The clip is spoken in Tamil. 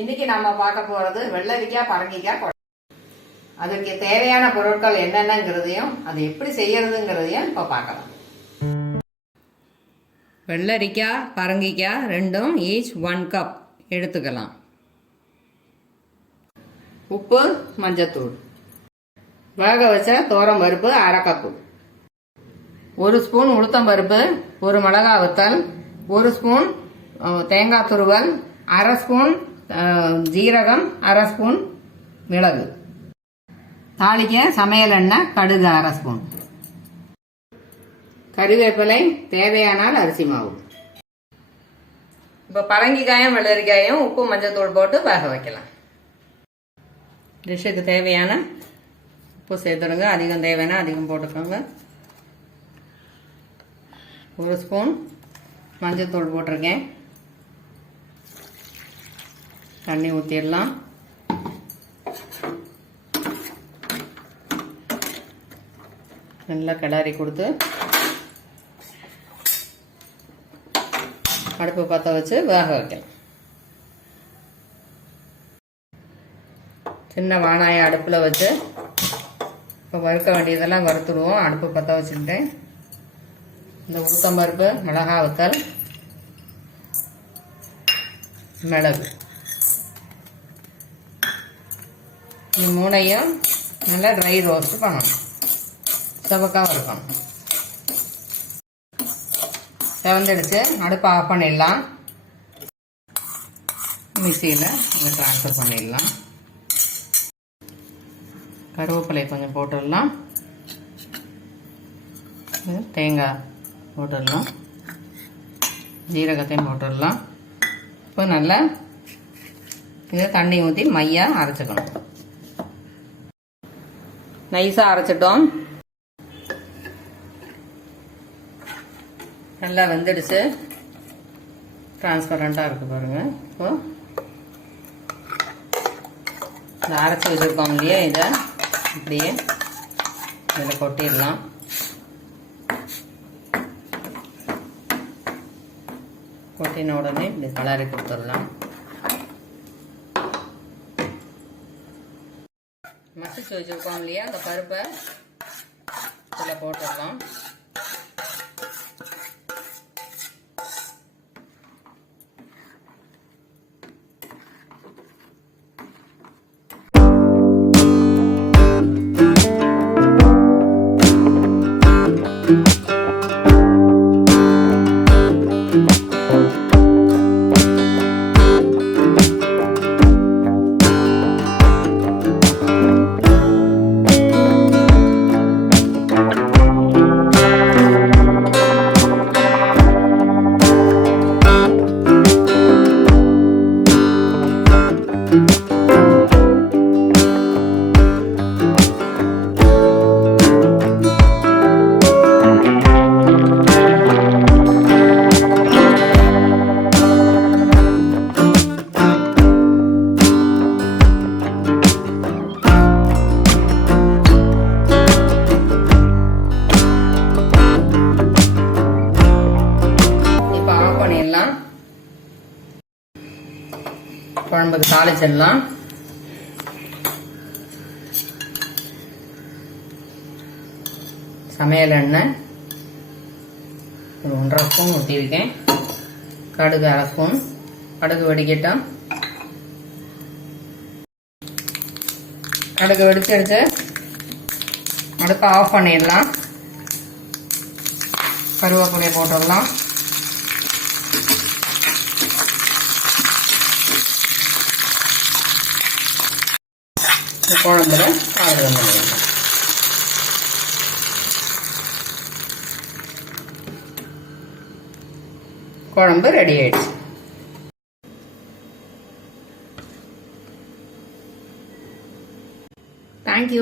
இன்னைக்கு நம்ம பார்க்க போறது வெள்ளரிக்காய் பரங்கிக்காய் குழம்பு. அதுக்கு தேவையான பொருட்கள் என்னென்னங்கிறதையும் அது எப்படி செய்யறதுங்கிறதையும் இப்போ பார்க்கலாம். வெள்ளரிக்காய் பரங்கிக்காய் ரெண்டும் ஈச் 1 கப் எடுத்துக்கலாம். உப்பு, மஞ்சத்தூள், வேக வச்ச தோரம் பருப்பு 1/2 கப்பு, 1 ஸ்பூன் உளுத்தம் பருப்பு, 1 மிளகாய் வத்தல், 1 ஸ்பூன் தேங்காய் துருவல், 1/2 ஸ்பூன் ஜீரகம், 1/2 ஸ்பூன் மிளகு, தாளிக்க சமையல் எண்ணெய், கடுகு 1/2 ஸ்பூன், கறிவேப்பிலை, தேவையானால் அரிசி மாவு. இப்போ பரங்கிக்காயும் வெள்ளரிக்காயும் உப்பு மஞ்சத்தூள் போட்டு வேக வைக்கலாம். டிஷ்ஷுக்கு தேவையான உப்பு சேர்த்துடுங்க. அதிகம் தேவைன்னா அதிகம் போட்டுக்கோங்க. 1 ஸ்பூன் மஞ்சத்தூள் போட்டிருக்கேன். தண்ணி ஊற்றிடலாம். நல்லா கிளறி கொடுத்து அடுப்பு பற்ற வச்சு வேக வைக்கலாம். சின்ன வானாயை அடுப்பில் வச்சு இப்போ வறுக்க வேண்டியதெல்லாம் வறுத்துடுவோம். அடுப்பு பற்ற வச்சுக்கிட்டேன். இந்த உளுத்தம்பருப்பு, மிளகாய் வத்தல், மிளகு, இந்த 3ஐயும் நல்லா ட்ரை ரோஸ்ட் பண்ணணும். செவக்காக இருக்கணும். செவந்துடுச்சு. அடுப்பை ஆஃப் பண்ணிடலாம். மிக்சியில் இதை ட்ரான்ஸ்ஃபர் பண்ணிடலாம். கருவேப்பிலை கொஞ்சம் போட்டுடலாம். தேங்காய் போட்டுடலாம். ஜீரகத்தையும் போட்டுடலாம். இப்போ நல்லா இதை தண்ணி ஊற்றி மையாக அரைச்சிக்கணும். நைஸாக அரைச்சிட்டோம். நல்லா வெந்துடுச்சு. டிரான்ஸ்பரண்ட்டாக இருக்குது பாருங்கள். இப்போது இதை அரைச்சி வச்சுருக்கோம் இல்லையா, இதை இப்படியே இதில் கொட்டிடலாம். கொட்டின உடனே இப்படி கலரி கொடுத்துடலாம். மசிச்சு வச்சுருக்கோம் இல்லையா, அந்த பருப்பை இதில் போட்டுடலாம். குழம்புக்கு தாளிச்சிடலாம். சமையல் எண்ணெய் ஒரு 1/2 ஸ்பூன் ஊற்றிருக்கேன். கடுகு 1/2 ஸ்பூன். கடுகு வெடிக்கட்டும். கடுகு வெடிச்சிருச்சு. அடுப்பை ஆஃப் பண்ணிடலாம். கருவேப்பிலையை போட்டுடலாம். குழம்புல ஆடுதல் பண்ணிடலாம். குழம்பு ரெடி ஆயிடுச்சு. தேங்க்யூ.